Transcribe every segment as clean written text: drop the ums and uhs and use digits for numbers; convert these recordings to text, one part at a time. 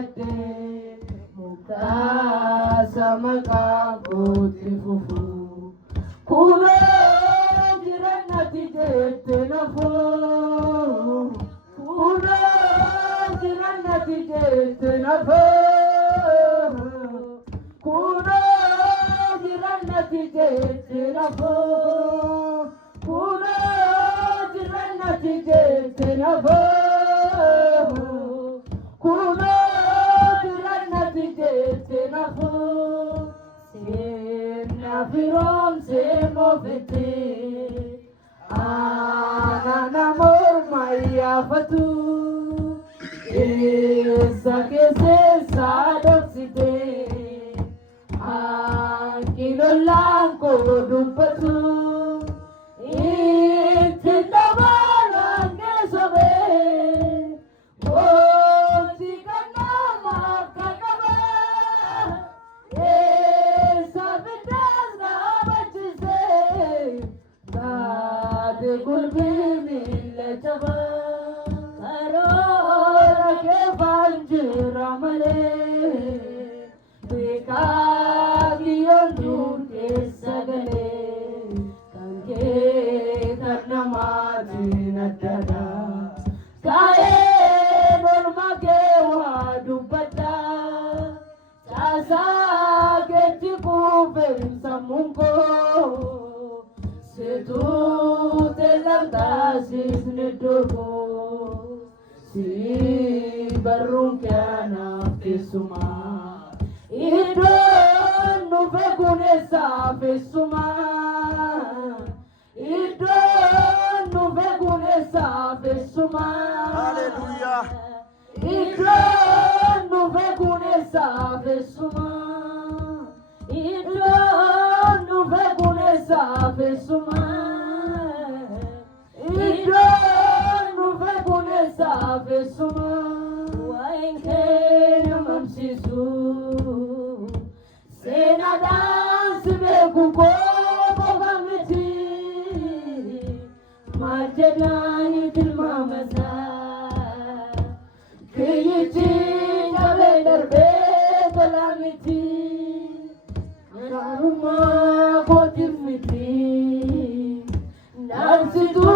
gade mukasa makabuti fufu kula jirana tijete nafo kula jirana tijete nafo kula jirana tijete nafo kula jirana tijete nafo kula jirana tijete nafo semna firom semofete anana mor maya fatu sake se sadoksite kilo langko dumpatu itinabalange sobe otikana makakaba sabitas rabachise dade gulbini lechaba karora ke banjira male Kagiyon ke sagale kanke karnamati nadada kae mormage wadubata chasa ke tiku fen samunko setu telanda sisnedogo si barunkiana kesuma idon nuve gunesa fesuma idon nuve gunesa fesuma Hallelujah. idon nuve gunesa fesuma idon nuve gunesa fesuma idon nuve gunesa fesuma wainke namamsisu Sena dance bekuko bogamiti Marjani tilmamasa Kiyiti jabelar begalamiti Naruma kotimiti Nansi tu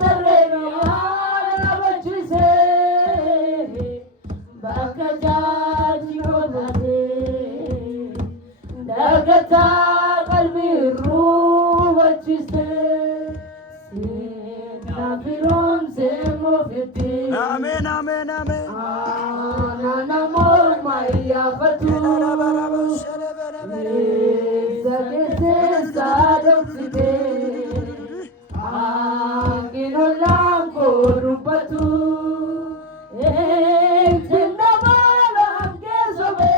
terreno alabachise Bakajaji kodade Dagata qalbi ruwachiste Nafirom semofiti Amen, amen, amen. Nana mor maya fatu Sakese sadoksite Angino langko rupatu Tindabalam kesobe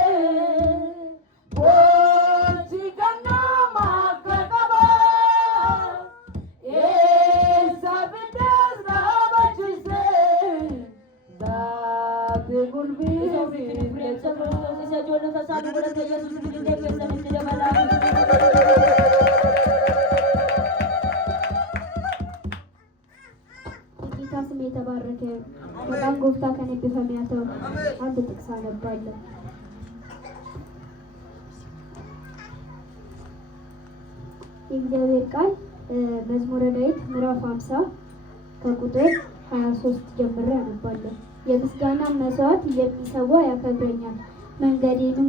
ጌታ ስም የተባረከ በጣም ጎፍታ ከኔ በፈሚያተው አንድ ጥቅስ አነባለሁ። የእግዚአብሔር ቃል መዝሙረ ዳዊት ምዕራፍ 50 ከቁጥር 23 ጀምሮ አነባለሁ። የምስጋና መስዋዕት የሚሰዋ ያከብረኛል፣ መንገዴንም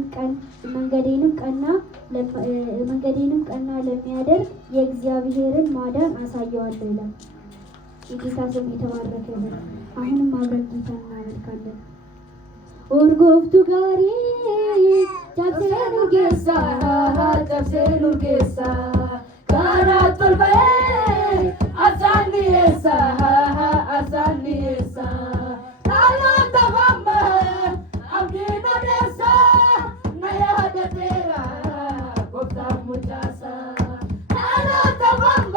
ቀና ለሚያደርግ የእግዚአብሔርን ማዳን አሳየዋለሁ ይላል። የጌታ ስም የተባረከ ይሁን። አሁንም አብረን ጌታ እናመልካለን። ኦርጎፍቱ ጋሪ ጨብሴኑ ጌሳ ካራቶል በ አሳኒሳ ታሎታ ባምበ አብዲኖ ደሳ ነያደቴራ ጎፍታ ሙጫሳ ታሎታ ባምበ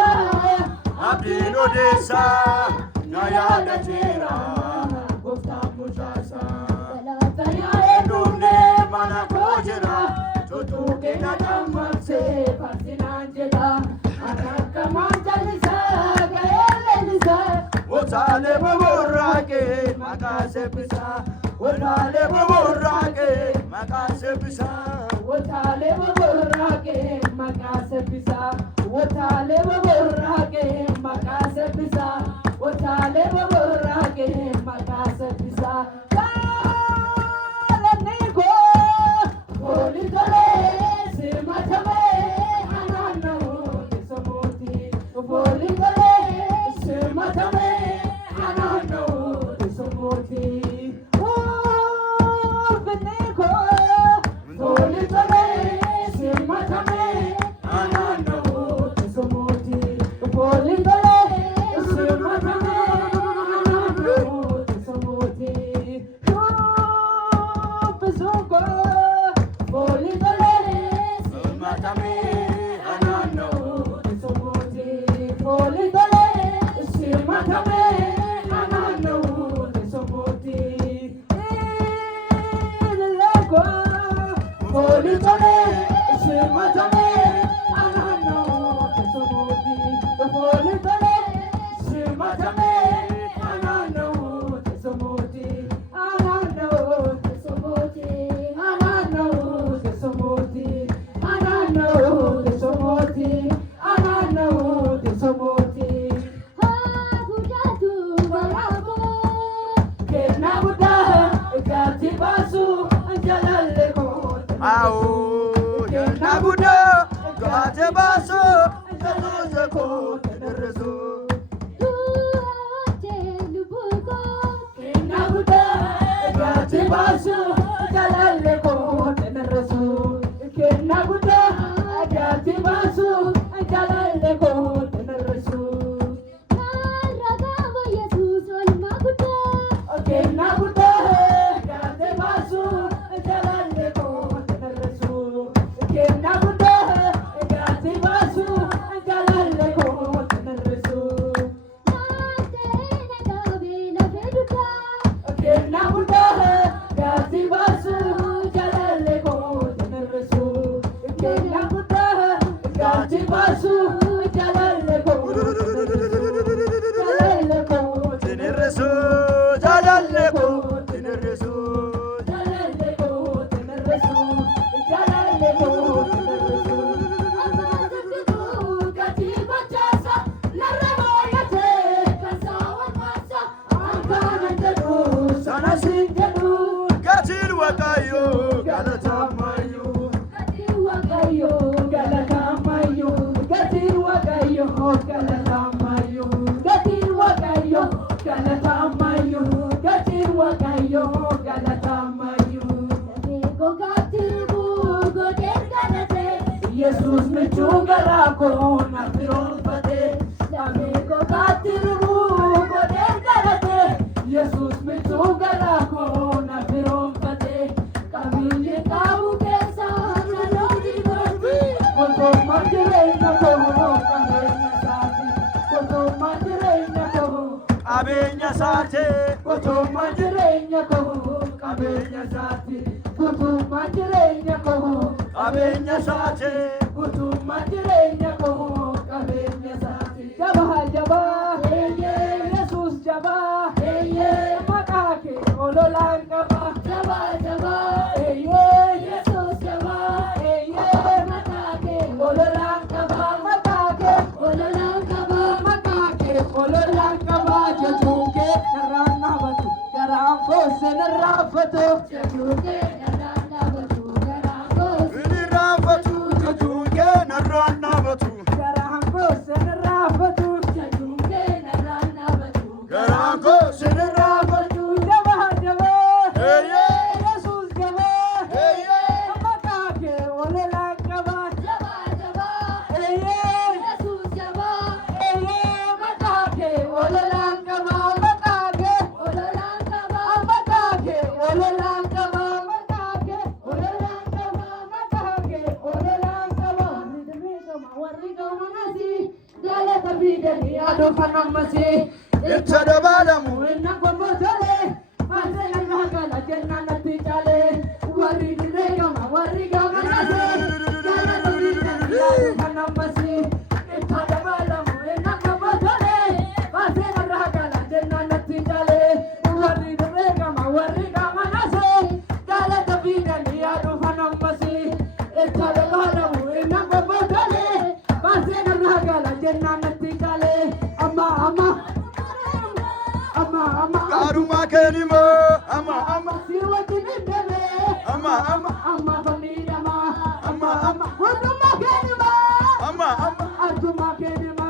Abdino desa nayadatera ጎፍታ ሙጫሳ Nune mana kojera Tutuke na tamakse partinanjela Anaka manjalisa gaelelisa Otale baborake makase pisa ወታሌ በቦራቄ መቃሰብሳ ወታሌ በቦራቄ መቃሰብሳ ወታሌ በቦራቄ መቃሰብሳ ወታሌ በቦራቄ መቃሰብሳ ካለኒኮ ፖሊቶሌ ስማተሜ አናነው ተሰሞቲ ፖሊቶሌ ስማተሜ አናነው ተሰሞቲ Jesus me chungara corona pirofate amigo katiru godergarate Jesus me chungara corona pirofate kamile kabu kesa nalodi gorbi koto mandre na ko kamenya sati koto mandre na ko abenya sate koto mandre na ko kamenya sati koto mandre na ko abenya sate kutu majirenya ko kabenya sati jaba jaba eye Jesus jaba eye makake ololan kaba jaba jaba eye Jesus jaba eye makake ololan kaba makake ololan kaba makake ololan kaba jajuke narana batu garam ko senarafatu jajuke narana batu garam ko Rana batu, Garango senrafatu, jajunge naranabatu. Garango Senrafatu, jaba jaba. Hey Jesus jaba. hey Makake olela jaba. Jaba jaba. Jesus jaba. Makake olela jaba. Makake olela jaba. Makake olela jaba. Makake kenimo ama siwajin deme ama famidama ama hunduma kenima arjuma kenima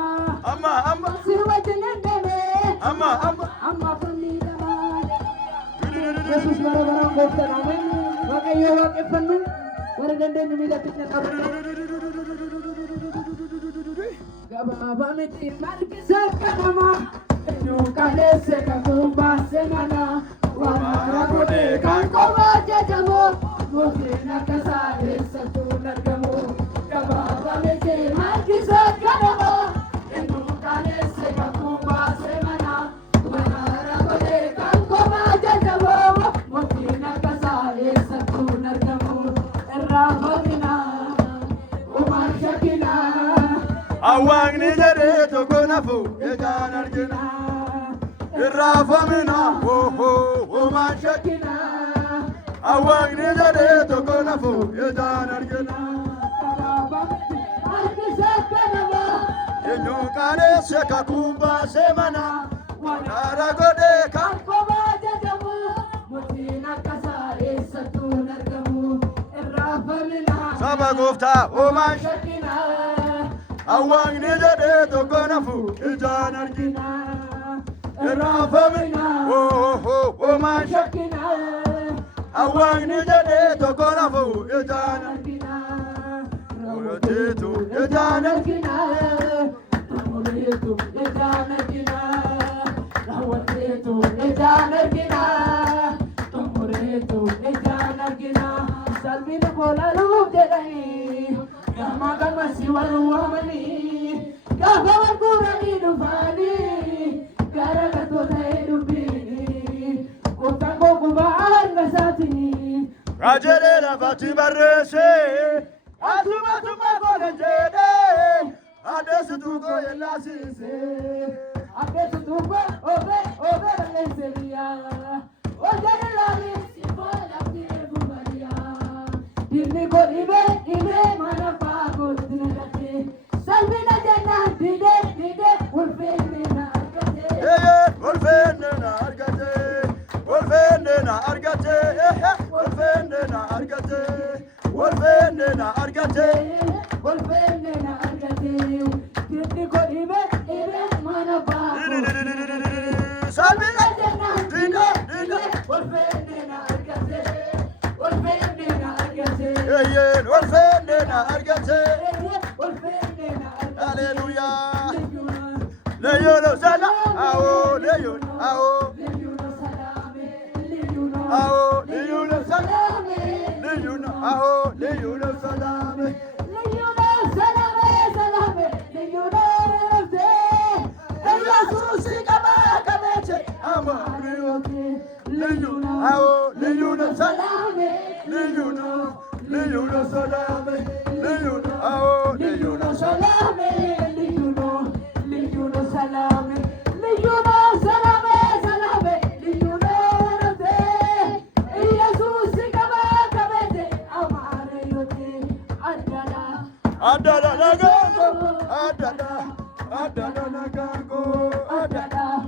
siwajin deme ama famidama Yesus barang-barang goftana amin waaqayyo waaqeffannu warra dandeenyu miilatti qabu gabaabaa miti margisa kanama eenyu kaleesse kakubaase mana waraana godhe kan qofa jajamu mootiin akkasaa eessattuu argamu gabaabaa miti margisa kanama eenyu kaleesse kakubaase mana waraana godhe kan qofa jajamu mootiin akkasaa eessattuu argamu irraa faginaa umaan shakinaa Awangni jare to gonafu ejan argina irrafamina ho ma shakina Awangni jare to gonafu ejan argina Enyo kare seka kumba semana Wanara gode kan koba jajamu mutina kasa esatu nargamu irrafamina Saba gofta o ma shakina Awangni jare to gonafu ejan argina irrafamina ho ma shakina Awangni jare to gonafu ejan argina Uratetu ejan argina Rawatetu ejanagina Rawatetu ejanagina Tumuretu ejanagina Salvina bola loob jedhani Gama gama si walu amani Gama wargurani dufani Gara gatota edubini Kotango kubaan gasatini Rajele lafati barrese Atuma kona jede Adesu tuko yelasise Adesu tuko obe leseria Ojane lali sifola tine bubaria Dini ko ibe mana pa ko dine gate Salvina jana dide ulfene na argate Wolfende na argate Wolfende na argate Wolfende na argate Wolfende na argate Ulfene na argate Dini ko ibe mana pa ko Salvina jana Dine ulfene na argate Ulfene na argate Wolfende na argate ulfene na argate Hallelujah Leyono sana Ao leyono Ao leyono sana Leyono Ao leyono salame Leyono Ao leyono salame Leyono salame Leyono Ao leyono salame Adada nagango Adada nagango Adada